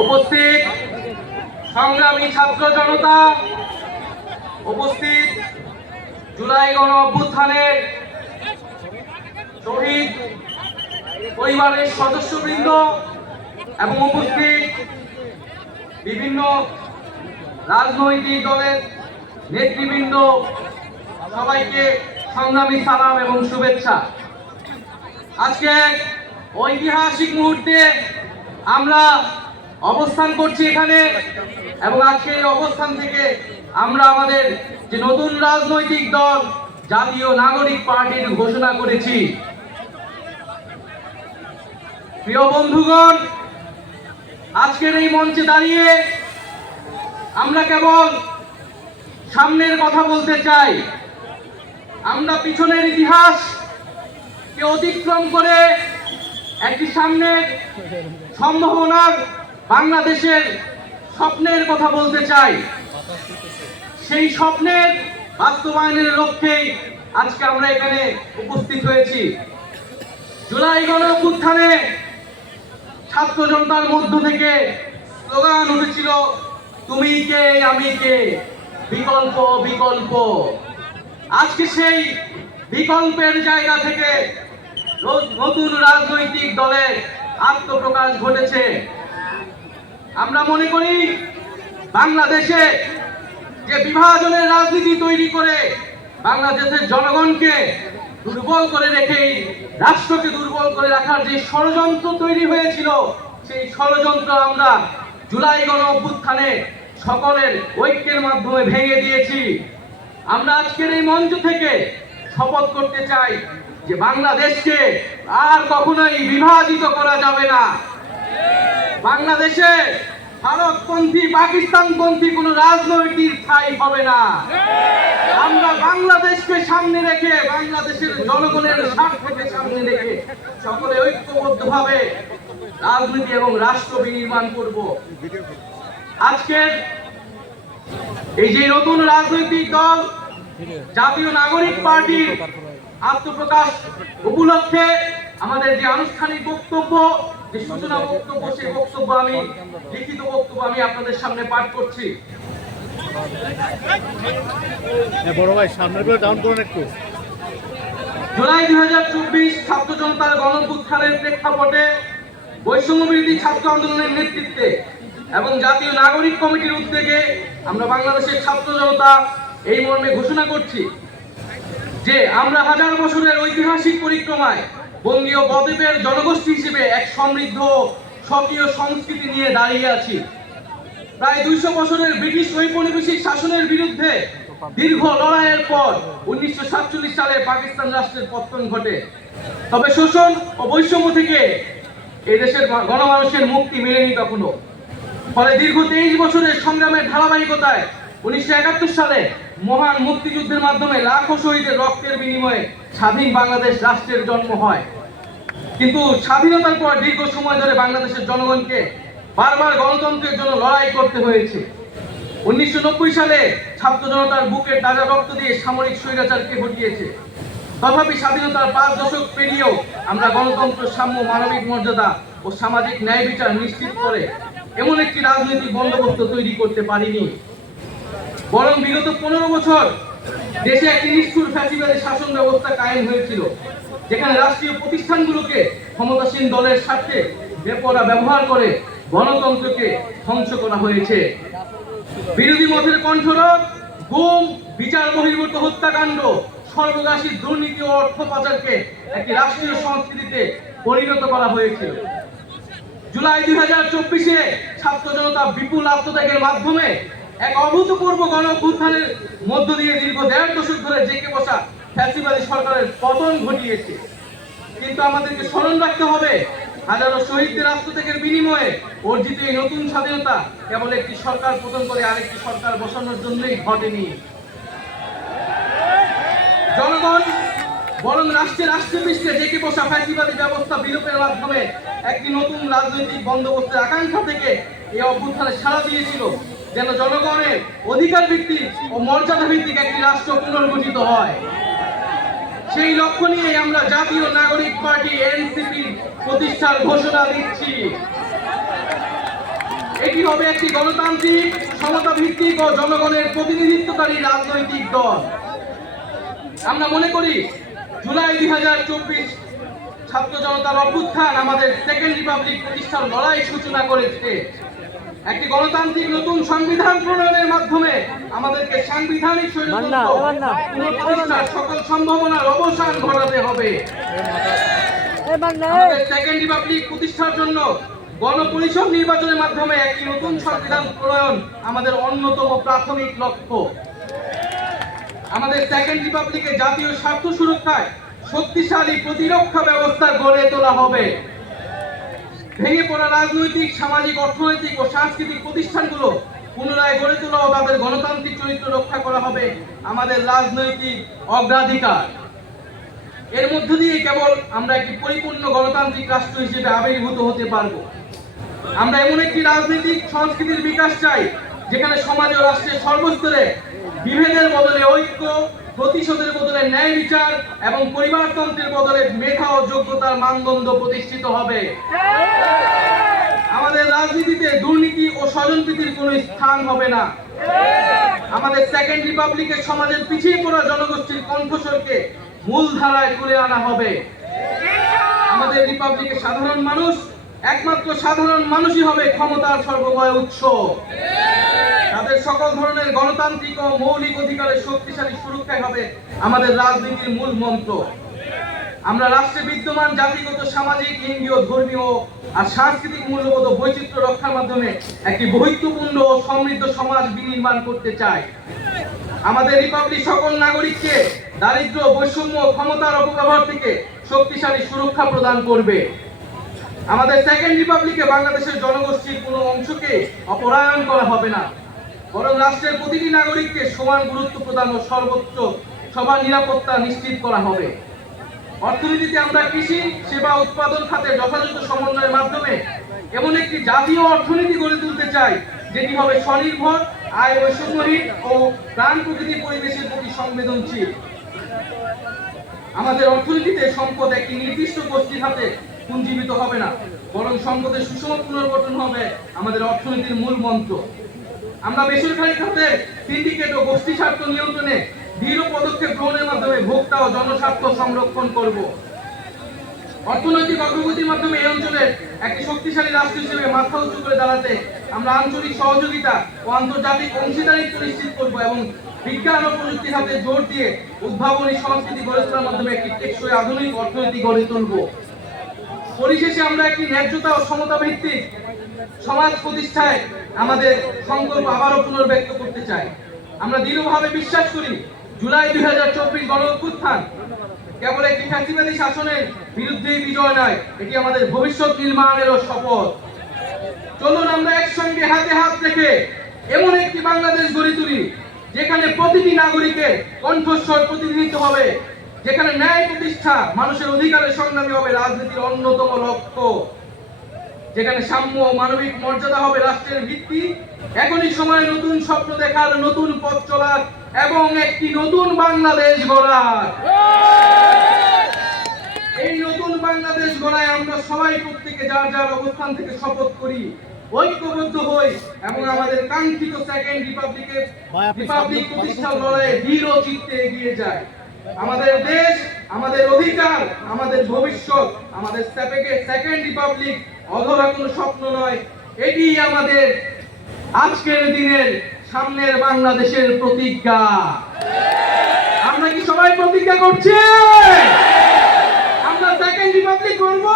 উপস্থিত সংগ্রামী ছাত্র জনতা, উপস্থিত জুলাই গণ অভ্যুত্থানের শহীদ পরিবারের সদস্যবৃন্দ এবং উপস্থিত বিভিন্ন রাজনৈতিক দলের নেতৃবৃন্দ, সবাইকে সংগ্রামী সালাম এবং শুভেচ্ছা। আজকে ঐতিহাসিক মুহূর্তে আমরা অবস্থান করছি এখানে, এবং আজকে এই অবস্থান থেকে আমরা আমাদের যে নতুন রাজনৈতিক দল জাতীয় নাগরিক পার্টির ঘোষণা করেছি। প্রিয় বন্ধুগণ, আজকের এই মঞ্চে দাঁড়িয়ে আমরা কেবল সামনের কথা বলতে চাই। আমরা পিছনের ইতিহাসকে অতিক্রম করে একটি সামনের সম্ভাবনার বাংলাদেশের স্বপ্নের কথা বলতে চাই। সেই স্বপ্নের বাস্তবায়নের লক্ষ্যেই আজকে আমরা এখানে উপস্থিত হয়েছি। জুলাই গণ অভ্যুত্থানে ছাত্র জনতার মধ্য থেকে স্লোগান উঠেছিল, তুমি কে আমি কে, বিকল্প বিকল্প। আজকে সেই বিকল্পের জায়গা থেকে নতুন রাজনৈতিক দলের আত্মপ্রকাশ ঘটেছে। আমরা মনে করি বাংলাদেশে যে বিভাজনের রাজনীতি তৈরি করে বাংলাদেশের জনগণকে দুর্বল করে রেখেই রাষ্ট্রকে দুর্বল করে রাখার যে ষড়যন্ত্র তৈরি হয়েছিল, সেই ষড়যন্ত্র আমরা জুলাই গণ অভ্যুত্থানে সকলের ঐক্যের মাধ্যমে ভেঙে দিয়েছি। আমরা আজকের এই মঞ্চ থেকে শপথ করতে চাই যে বাংলাদেশকে আর কখনোই বিভাজিত করা যাবে না। বাংলাদেশে ভারতপন্থী পাকিস্তানপন্থী কোন রাজনৈতিক ঠাঁই হবে না। আমরা বাংলাদেশকে সামনে রেখে, বাংলাদেশের জনগণের স্বার্থকে সামনে রেখে সকলে ঐক্যবদ্ধভাবে রাজনীতি এবং রাষ্ট্র বিনির্মাণ করব। আজকের এই যে নতুন রাজনৈতিক দল জাতীয় নাগরিক পার্টির আত্মপ্রকাশ উপলক্ষে আমাদের যে আনুষ্ঠানিক বক্তব্য, যে সূচনা বক্তব্য, সেই বক্তব্য আমি লিখিত বক্তব্য আমি আপনাদের সামনে পাঠ করছি। বড় ভাই সামনে করে ডাউন করুন একটু। জুলাই 2024 ছাত্র জনতার গণঅভ্যুত্থানের প্রেক্ষাপটে বৈষম্য বিরোধী ছাত্র আন্দোলনের নেতৃত্বে এবং জাতীয় নাগরিক কমিটির উদ্যোগে আমরা বাংলাদেশের ছাত্র জনতা এই মর্মে ঘোষণা করছি যে আমরা হাজার বছরের ঐতিহাসিক পরিক্রমায় বঙ্গীয় বদ্বীপের জনগোষ্ঠী হিসেবে এক সমৃদ্ধ স্বকীয় সংস্কৃতি নিয়ে দাঁড়িয়ে আছি। প্রায় 200 বছরের ব্রিটিশ ঔপনিবেশিক শাসনের বিরুদ্ধে দীর্ঘ লড়াইয়ের পর 1947 সালে পাকিস্তান রাষ্ট্রের পতন ঘটে। তবে শোষণ ও বৈষম্য থেকে এই দেশের গণমানুষের মুক্তি মেলেনি তখনো। ফলে দীর্ঘ 23 বছরের সংগ্রামের ধারাবাহিকতায় 1971 সালে মহান মুক্তিযুদ্ধের মাধ্যমে লাখো শহীদের রক্তের বিনিময়ে স্বাধীন বাংলাদেশ রাষ্ট্রের জন্ম হয়। কিন্তু স্বাধীনতার পর দীর্ঘ সময় ধরে বাংলাদেশের জনগণকে বারবার গণতন্ত্রের জন্য লড়াই করতে হয়েছে। 1990 সালে ছাত্র জনতার বুকের তাজা রক্ত দিয়ে সামরিক স্বৈরাচারকে হটিয়েছে। তথাপি স্বাধীনতার 5 দশক পেরিয়েও আমরা গণতন্ত্র, সাম্য, মানবিক মর্যাদা ও সামাজিক ন্যায় বিচার নিশ্চিত করে এমন একটি রাজনৈতিক বন্দোবস্ত তৈরি করতে পারিনি। বরং বিগত 15 বছর দেশে একটি নিষ্ঠুর ফ্যাসিবাদী শাসন ব্যবস্থা কায়েম হয়েছিল, যেখানে রাষ্ট্রীয় প্রতিষ্ঠানগুলোকে ক্ষমতাসীন দলের স্বার্থে বেপরোয়া ব্যবহার করে গণতন্ত্রকে ধ্বংস করা হয়েছে। বিরোধী মতের কণ্ঠরোধ, গুম, বিচার বহির্ভূত হত্যাকাণ্ড, সর্বগ্রাসী দুর্নীতি ও অর্থ পাচারকে একটি রাষ্ট্রীয় সংস্কৃতিতে পরিণত করা হয়েছিল। জুলাই 2024-এ ছাত্র জনতা বিপুল আত্মত্যাগের মাধ্যমে এক অভূতপূর্ব গণ অভ্যুত্থানের মধ্য দিয়ে দীর্ঘ 1.5 দশক ধরে জেঁকে বসা ফ্যাসিবাদী সরকারের পতন ঘটিয়েছে। কিন্তু আমাদেরকে স্মরণ রাখতে হবে, হাজারো শহীদদের আত্মত্যাগের বিনিময়ে অর্জিত এই নতুন স্বাধীনতা কেবল একটি সরকার পতন করে আরেকটি সরকার বসানোর জন্যই ঘটেনি। জনগণ বরং রাষ্ট্রপৃষ্ঠে জেঁকে বসা ফ্যাসিবাদী ব্যবস্থা বিলোপের মাধ্যমে একটি নতুন রাজনৈতিক বন্দোবস্তের আকাঙ্ক্ষা থেকে এই অভ্যুত্থানে সাড়া দিয়েছিল, যেন জনগণের অধিকার ভিত্তিক ও মর্যাদা ভিত্তিক একটি রাষ্ট্র পুনর্গঠিত হয়। সেই লক্ষ্য নিয়ে আমরা জাতীয় নাগরিক পার্টি এনসিপি প্রতিষ্ঠার ঘোষণা দিচ্ছি। এটি হবে একটি গণতান্ত্রিক, সমতা ভিত্তিক ও জনগণের প্রতিনিধিত্বকারী রাজনৈতিক দল। আমরা মনে করি জুলাই 2024 ছাত্র জনতার অভ্যুত্থান আমাদের সেকেন্ড রিপাবলিক প্রতিষ্ঠার লড়াই সূচনা করেছে। একটি গণতান্ত্রিক নতুন সংবিধান প্রণয়নের মাধ্যমে আমাদেরকে সাংবিধানিক স্বৈরতন্ত্র পুনঃপ্রতিষ্ঠার সকল সম্ভাবনার অবসান ঘটাতে হবে। আমাদের সেকেন্ড রিপাবলিক প্রতিষ্ঠার জন্য গণপরিষদ নির্বাচনের মাধ্যমে একটি নতুন সংবিধান প্রণয়ন আমাদের অন্যতম প্রাথমিক লক্ষ্য। আমাদের সেকেন্ড রিপাবলিকে জাতীয় স্বার্থ সুরক্ষায় শক্তিশালী প্রতিরক্ষা ব্যবস্থা গড়ে তোলা হবে। ভেঙে পড়া রাজনৈতিক, সামাজিক, অর্থনৈতিক ও সাংস্কৃতিক প্রতিষ্ঠানগুলো পুনরায় গড়ে তোলা ও তাদের গণতান্ত্রিক চরিত্র রক্ষা করা হবে আমাদের রাজনৈতিক অগ্রাধিকার। এর মধ্য দিয়ে কেবল আমরা একটি পরিপূর্ণ গণতান্ত্রিক রাষ্ট্র হিসেবে আবির্ভূত হতে পারব। আমরা এমন একটি রাজনৈতিক সংস্কৃতির বিকাশ চাই যেখানে সমাজ ও রাষ্ট্রের সর্বস্তরে বিভেদের বদলে ঐক্য, প্রতিশোধের বদলে ন্যায় বিচার এবং পরিবারতন্ত্রের বদলে মেধা ও যোগ্যতার মানদণ্ড প্রতিষ্ঠিত হবে। আমাদের রাজনীতিতে দুর্নীতি ও স্বজনপ্রীতির কোনো স্থান হবে না। আমাদের সেকেন্ড রিপাবলিকের সমাজের পিছিয়ে পড়া জনগোষ্ঠীর কণ্ঠস্বরকে মূলধারায় তুলে আনা হবে। আমাদের রিপাবলিকের সাধারণ মানুষ, একমাত্র সাধারণ মানুষই হবে ক্ষমতার সর্বময় উৎস। তাদের সকল ধরনের গণতান্ত্রিক ও মৌলিক অধিকারের শক্তিশালী সুরক্ষাই হবে আমাদের রাজনীতির মূল মন্ত্র। আমরা রাষ্ট্রে বিদ্যমান জাতিগত, সামাজিক, লিঙ্গীয়, ধর্মীয় আর সাংস্কৃতিক মূল্যবোধ ও বৈচিত্র্য রক্ষার মাধ্যমে একটি বৈচিত্র্যপূর্ণ ও সমৃদ্ধ সমাজ বিনির্মাণ করতে চাই। আমাদের রিপাবলিক সকল নাগরিককে দারিদ্র্য, বৈষম্য, ক্ষমতার অপব্যবহার থেকে শক্তিশালী সুরক্ষা প্রদান করবে। আমাদের সেকেন্ড রিপাবলিকে বাংলাদেশের জনগোষ্ঠীর কোনো অংশকে অপরায়ণ করা হবে না, বরং রাষ্ট্রের প্রতিটি নাগরিককে সমান গুরুত্ব প্রদান ও সর্বোচ্চ সবার নিরাপত্তা নিশ্চিত করা হবে। অর্থনীতিতে আমরা কৃষি, সেবা, উৎপাদন খাতে যথাযথ সমন্বয়ের মাধ্যমে এমন একটি জাতীয় অর্থনীতি গড়ে তুলতে চাই যেটি হবে স্বনির্ভর, আয় বৈষম্যহীন ও প্রাণ প্রকৃতি পরিবেশের প্রতি সংবেদনশীল। আমাদের অর্থনীতিতে সম্পদ একটি নির্দিষ্ট গোষ্ঠীর হাতে পুঞ্জীবিত হবে না, বরং সম্পদের সুষম পুনর্গঠন হবে আমাদের অর্থনীতির মূল মন্ত্র। আমরা বেসরকারি খাতে সিন্ডিকেট ও গোষ্ঠী স্বার্থ নিয়ন্ত্রণে দৃঢ় পদক্ষেপ গ্রহণের মাধ্যমে ভোক্তা ও জনস্বার্থ সংরক্ষণ করব। অর্থনৈতিক অগ্রগতির মাধ্যমে এই অঞ্চলের একটি শক্তিশালী রাষ্ট্র হিসেবে মাথা উঁচু করে দাঁড়াতে আমরা আঞ্চলিক সহযোগিতা ও আন্তর্জাতিক অংশীদারিত্ব নিশ্চিত করব এবং বিজ্ঞান ও প্রযুক্তির হাতে জোর দিয়ে উদ্ভাবনী সংস্কৃতি গড়ে তোলার মাধ্যমে একটি টেকসই আধুনিক অর্থনীতি গড়ে তুলব। পরিশেষে আমরা একটি ন্যায্যতা ও সমতা ভিত্তিক সমাজ প্রতিষ্ঠায় আমাদের সংকল্প আবারও পুনর্ব্যক্ত করতে চাই। আমরা দৃঢ়ভাবে বিশ্বাস করি জুলাই 2024 গণ অভ্যুত্থান কেবল একটি ফ্যাসিবাদী শাসনের বিরুদ্ধে বিজয় নয়, এটি আমাদের ভবিষ্যৎ নির্মাণেরও শপথ। চলুন আমরা একসঙ্গে হাতে হাত রেখে এমন একটি বাংলাদেশ গড়ে তুলি যেখানে প্রতিটি নাগরিকের কণ্ঠস্বর প্রতিনিধিত্ব হবে, যেখানে ন্যায় প্রতিষ্ঠা, মানুষের অধিকারের সংগ্রামী হবে রাজনীতির অন্যতম লক্ষ্য, যেখানে সাম্য ও মানবিক মর্যাদা হবে রাষ্ট্রের ভিত্তি। এখনই সময় নতুন স্বপ্ন দেখার, নতুন পথ চলার এবং একটি নতুন বাংলাদেশ গড়ার। এই নতুন বাংলাদেশ গড়ায় আমরা সবাই প্রত্যেকে যার যার অবস্থান থেকে শপথ করি, ঐক্যবদ্ধ হই এবং আমাদের কাঙ্ক্ষিত সেকেন্ড রিপাবলিক প্রতিষ্ঠার লড়াইয়ে দৃঢ় চিত্তে এগিয়ে যায়। আমাদের দেশ, আমাদের অধিকার, আমাদের ভবিষ্যৎ, আমাদের সেকেন্ড রিপাবলিক অধরা কোনো স্বপ্ন নয়, এটি আমাদের আজকের দিনের সামনের বাংলাদেশের প্রতিজ্ঞা। আমরা কি সবাই প্রতিজ্ঞা করছি আমরা সেকেন্ড রিপাবলিক করব?